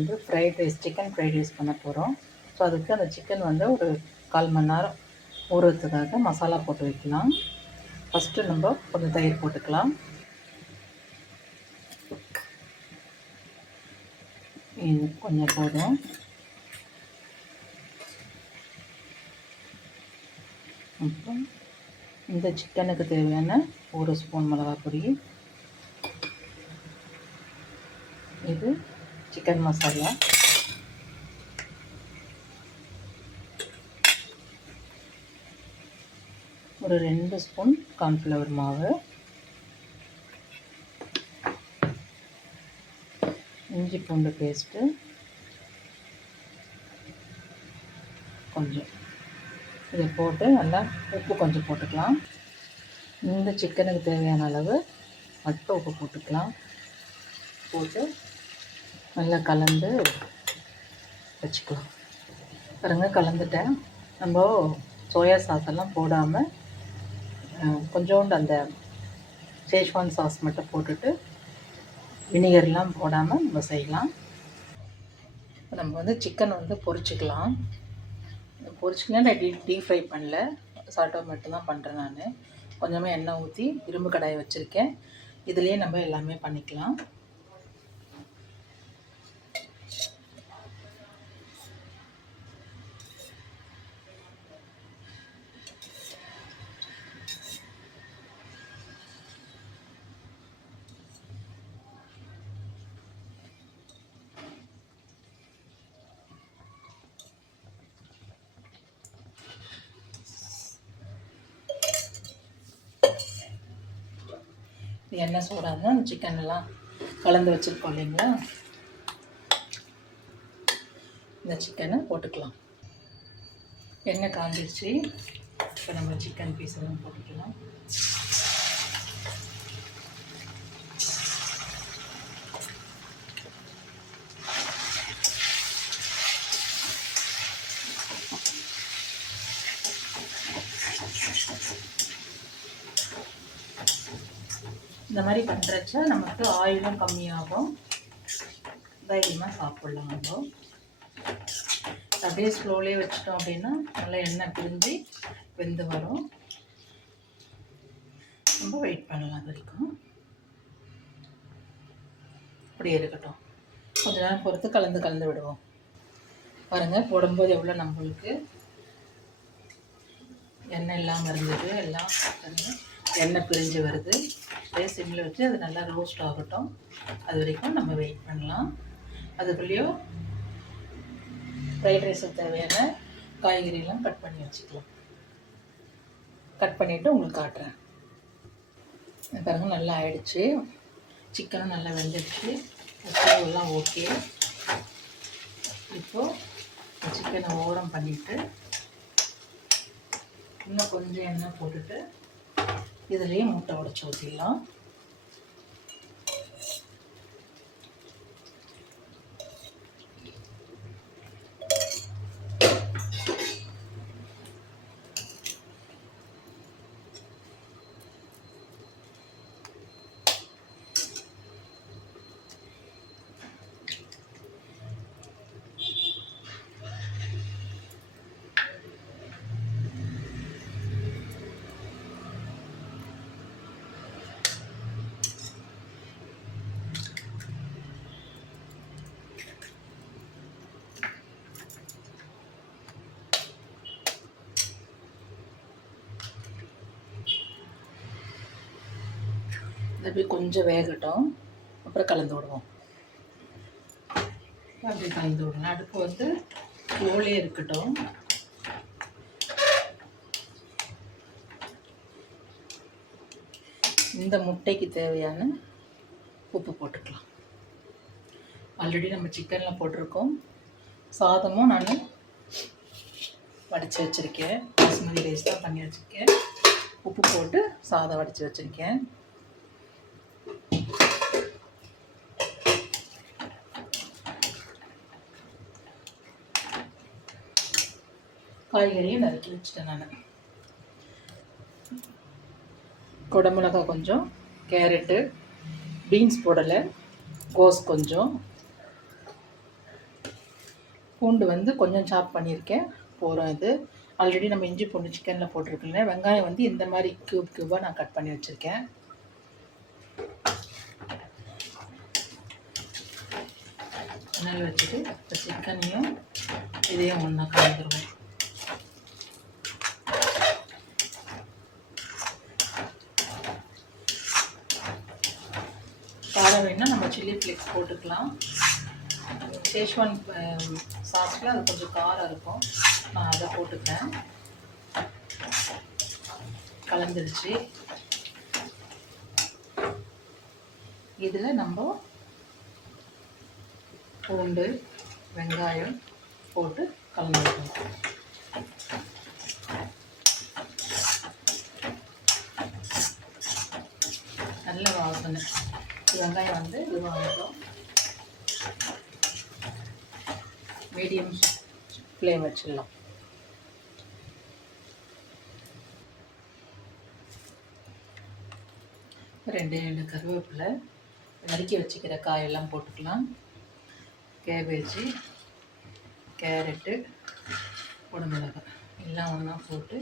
வந்து chicken fried rice பண்ண போகிறோம். ஸோ அதுக்கு அந்த சிக்கன் வந்து ஒரு 1/4 மணி நேரம் ஊறுறதுக்காக மசாலா போட்டு வைக்கலாம். ஃபஸ்ட்டு நம்ம கொஞ்சம் தயிர் போட்டுக்கலாம். இது கொஞ்சம் போதும். அப்புறம் இந்த சிக்கனுக்கு தேவையான 1 ஸ்பூன் மிளகாய் பொடி, இது சிக்கன் மசாலா, ஒரு 2 ஸ்பூன் கார்ன்ஃப்ளவர் மாவு, இஞ்சி பூண்டு பேஸ்ட்டு கொஞ்சம், இதை போட்டு நல்லா உப்பு கொஞ்சம் போட்டுக்கலாம். இந்த சிக்கனுக்கு தேவையான அளவு மட்டும் உப்பு போட்டுக்கலாம். போட்டு நல்லா கலந்து வச்சுக்கலாம். பாருங்க கலந்துட்டேன். நம்ம சோயா சாஸெல்லாம் போடாமல் கொஞ்சோண்டு அந்த ஷேஷ்வான் சாஸ் மட்டும் போட்டுட்டு வினிகர்லாம் போடாமல் நம்ம செய்யலாம். நம்ம வந்து சிக்கன் வந்து பொரிச்சிக்கலாம். பொரிச்சிக்கலாம். நான் டீப் ஃப்ரை பண்ணல, சாட்டோ மட்டும் தான் பண்ணுறேன். நான் கொஞ்சமாக எண்ணெய் ஊற்றி இரும்பு கடாயை வச்சுருக்கேன். இதுலேயே நம்ம எல்லாமே பண்ணிக்கலாம். எண்ணெய் சூடாக அந்த சிக்கன் எல்லாம் கலந்து வச்சுருக்கோம் இல்லைங்களா, இந்த சிக்கனை போட்டுக்கலாம். எண்ணெய் காஞ்சிடுச்சு. இப்போ நம்ம சிக்கன் பீஸ் எல்லாம் போட்டுக்கலாம். இந்த மாதிரி பண்ணுறச்சா நமக்கு ஆயிலும் கம்மியாகும், தைரியமாக சாப்பிட்லாம். நம்ம அப்படியே ஸ்லோலே வச்சிட்டோம் அப்படின்னா நல்லா எண்ணெய் பிரிஞ்சு வெந்து வரும். ரொம்ப வெயிட் பண்ணலாம். அது வரைக்கும் அப்படியே இருக்கட்டும். கொஞ்ச நேரம் பொறுத்து கலந்து விடுவோம். பாருங்கள், போடும்போது எவ்வளோ நம்மளுக்கு எண்ணெய் இல்லாமல் இருந்தது, எல்லாம் எண்ணெய் பிரிஞ்சு வருது. அப்படியே சிம்மில் வச்சு அது நல்லா ரோஸ்ட் ஆகட்டும். அது வரைக்கும் நம்ம வெயிட் பண்ணலாம். அதுக்குள்ளேயும் ஃப்ரைட் ரைஸுக்கு தேவையான காய்கறியெல்லாம் கட் பண்ணி வச்சுக்கலாம். கட் பண்ணிவிட்டு உங்களுக்கு காட்டுறேன். பாருங்கள், நல்லா ஆயிடுச்சு. சிக்கனும் நல்லா வெந்துடுச்சு. எல்லாம் ஓகே. இப்போது சிக்கனை ஓரம் பண்ணிவிட்டு இன்னும் கொஞ்சம் எண்ணெய் போட்டுட்டு இதுலேயே முட்டை உடைச்சி ஊற்றிடலாம். அப்படி கொஞ்சம் வேகட்டும், அப்புறம் கலந்து விடுவோம். அப்படி கலந்து விடலாம். அடுப்பு வந்து ஸ்லோலே இருக்கட்டும். இந்த முட்டைக்கு தேவையான உப்பு போட்டுக்கலாம். ஆல்ரெடி நம்ம சிக்கனில் போட்டிருக்கோம். சாதமும் நான் வடித்து வச்சுருக்கேன். பாஸ்மதி ரைஸ் தான் பண்ணி வச்சுருக்கேன். உப்பு போட்டு சாதம் வடித்து வச்சுருக்கேன். காய்கறியை நறுக்கி வச்சுட்டேன். நான் குடமிளகாய் கொஞ்சம், கேரட்டு, பீன்ஸ் போடலை, கோஸ் கொஞ்சம், பூண்டு வந்து கொஞ்சம் சாப் பண்ணியிருக்கேன், போகிறோம் இது. ஆல்ரெடி நம்ம இஞ்சி பூண்டு சிக்கனில் போட்டிருக்கேன். வெங்காயம் வந்து இந்த மாதிரி க்யூபாக நான் கட் பண்ணி வச்சுருக்கேன். எண்ணெயில் வச்சுட்டு இப்போ சிக்கனையும் இதையும் ஒன்றா கலந்துருவோம். காரம் வேணால் நம்ம சில்லி ஃப்ளேக்ஸ் போட்டுக்கலாம். சேஷ்வான் சாஸில் அது கொஞ்சம் காரம் இருக்கும், நான் அதை போட்டுக்கிறேன். கலந்துருச்சு. இதில் நம்ம பூண்டு வெங்காயம் போட்டு கலந்துருக்கணும். நல்ல வாசனை. வெங்காயம் வந்து இதுவாகட்டும். மீடியம் ஃப்ளேம் வச்சிடலாம். ரெண்டு கருவேப்பிலை, நறுக்கி வச்சுக்கிற காயெல்லாம் போட்டுக்கலாம். கேபேஜி, கேரட்டு, குடமிளகாய் எல்லாம் ஒன்றா போட்டு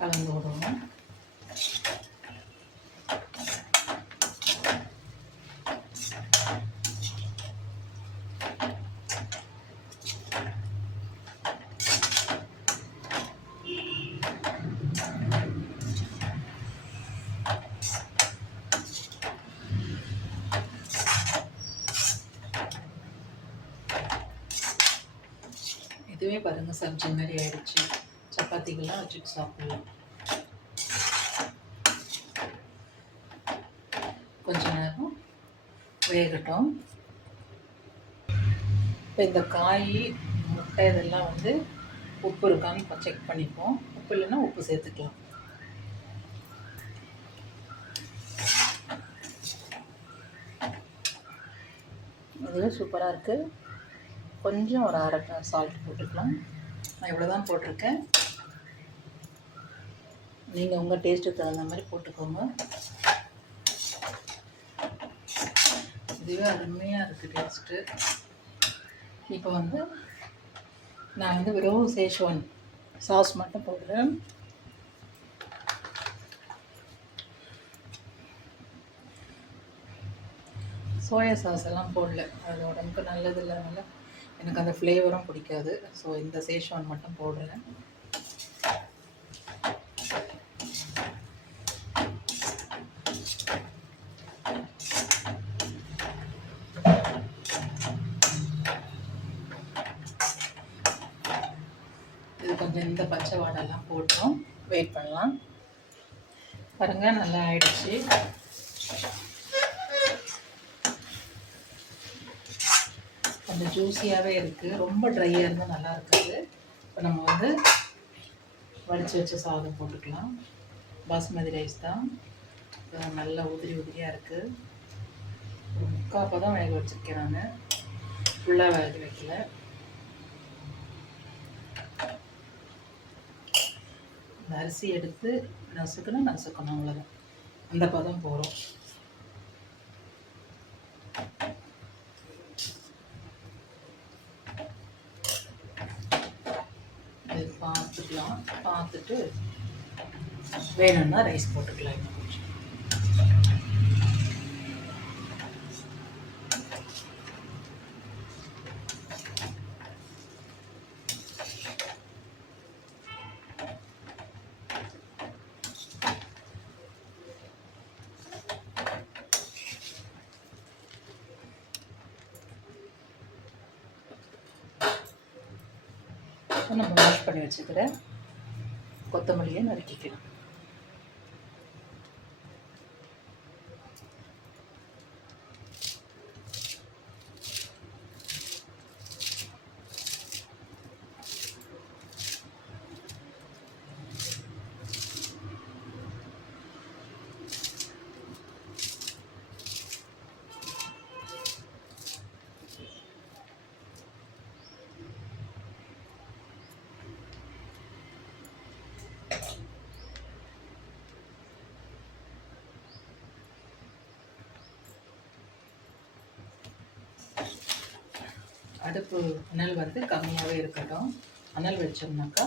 கலந்து விடுவோம். இதுவே பாருங்கள் சப்ஜி மாதிரி ஆயிடுச்சு. சப்பாத்திக்கெல்லாம் வச்சுட்டு சாப்பிடலாம். கொஞ்ச நேரம் வேகட்டும். இப்போ இந்த காய் முட்டை இதெல்லாம் வந்து உப்பு இருக்கான்னு இப்போ செக் பண்ணிப்போம். உப்பு இல்லைன்னா உப்பு சேர்த்துக்கலாம். இதுவே சூப்பராக இருக்குது. கொஞ்சம் ஒரு அரை சால்ட் போட்டுக்கலாம். நான் இவ்வளோ தான் போட்டிருக்கேன். நீங்கள் உங்கள் டேஸ்ட்டுக்கு தகுந்த மாதிரி போட்டுக்கோங்க. இதுவே அருமையாக இருக்குது டேஸ்ட்டு. இப்போ வந்து நான் வந்து வெறும் சேஷ்வான் சாஸ் மட்டும் போடுறேன். சோயா சாஸ் எல்லாம் போடல, அது உடம்புக்கு நல்லது இல்லைனால எனக்கு அந்த ஃப்ளேவரும் பிடிக்காது. ஸோ இந்த சேஷ்வான் மட்டும் போடுறேன். இது கொஞ்சம் இந்த பச்சை வாடெல்லாம் போட்டோம். வெயிட் பண்ணலாம். பாருங்கள், நல்லா ஆயிடுச்சு. கொஞ்சம் ஜூஸியாகவே இருக்குது. ரொம்ப ட்ரையாக இருந்தால் நல்லா இருக்காது. இப்போ நம்ம வந்து வடித்து வச்ச சாதம் போட்டுக்கலாம். பாஸ்மதி ரைஸ் தான், நல்லா உதிரியாக இருக்குது. ஒரு 3/4 பதம் வேக வச்சுருக்கேன் நான், ஃபுல்லாக வேக வைக்கல. இந்த அரிசி எடுத்து நசுக்கணும் அவ்வளோதான். அந்த பதம் போகிறோம். இது பார்த்துட்டு வேணும்னா ரைஸ் போட்டுக்கலாம். இன்னும் கொஞ்சம் நம்ம வாஷ் பண்ணி வச்சுக்கிற கொத்தமல்லியை நறுக்கிக்கலாம். அடுப்பு அனல் வந்து கம்மியாகவே இருக்கட்டும். அனல் வச்சோம்னாக்கா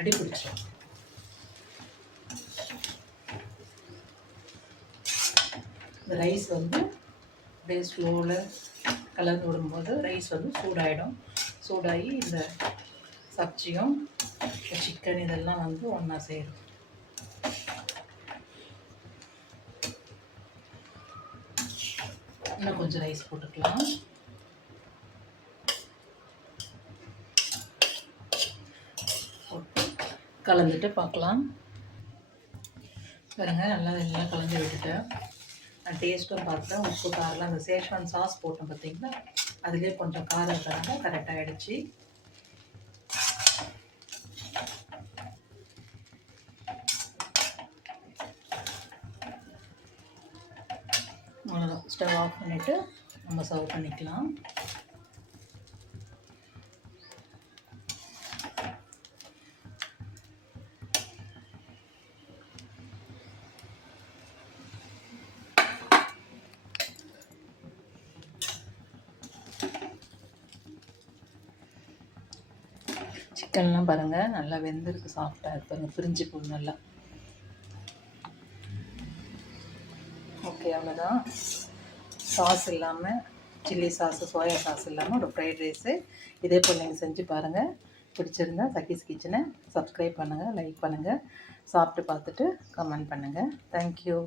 அடி பிடிச்சிடும். இந்த ரைஸ் வந்து அப்படியே ஸ்லோவில் கலந்து விடும்போது ரைஸ் வந்து சூடாகிடும். சூடாகி இந்த சப்ஜியும் சிக்கன் இதெல்லாம் வந்து ஒன்றா சேரும். இன்னும் கொஞ்சம் ரைஸ் போட்டுக்கலாம். கலந்துட்டு பார்க்கலாம். பாருங்க, நல்லா எல்லாம் கலந்து விட்டுட்டேன். நான் டேஸ்ட்டும் பார்த்தேன். உப்பு காரெலாம் அந்த சேஷ்வான் சாஸ் போட்டோம் பார்த்தீங்களா, அதுலேயே கொஞ்சம் காரம் இருக்கிறாங்க, கரெக்டாக ஆகிடுச்சு. அவ்வளோதான். ஸ்டவ் ஆஃப் பண்ணிவிட்டு நம்ம சர்வ் பண்ணிக்கலாம். சிக்கன்லாம் பாருங்கள் நல்லா வெந்திருக்கு, சாஃப்டாக இருப்பாங்க, பிரிஞ்சு போகும் நல்லா. ஓகே, அவ்வளோதான். சாஸ் இல்லாமல், சில்லி சாஸு சோயா சாஸ் இல்லாமல் ஒரு ஃப்ரைட் ரைஸு இதே போல் நீங்கள் செஞ்சு பாருங்கள். பிடிச்சிருந்தா சக்கீஸ் கிச்சனை சப்ஸ்கிரைப் பண்ணுங்கள், லைக் பண்ணுங்கள், சாப்பிட்டு பார்த்துட்டு கமெண்ட் பண்ணுங்கள். தேங்க்யூ.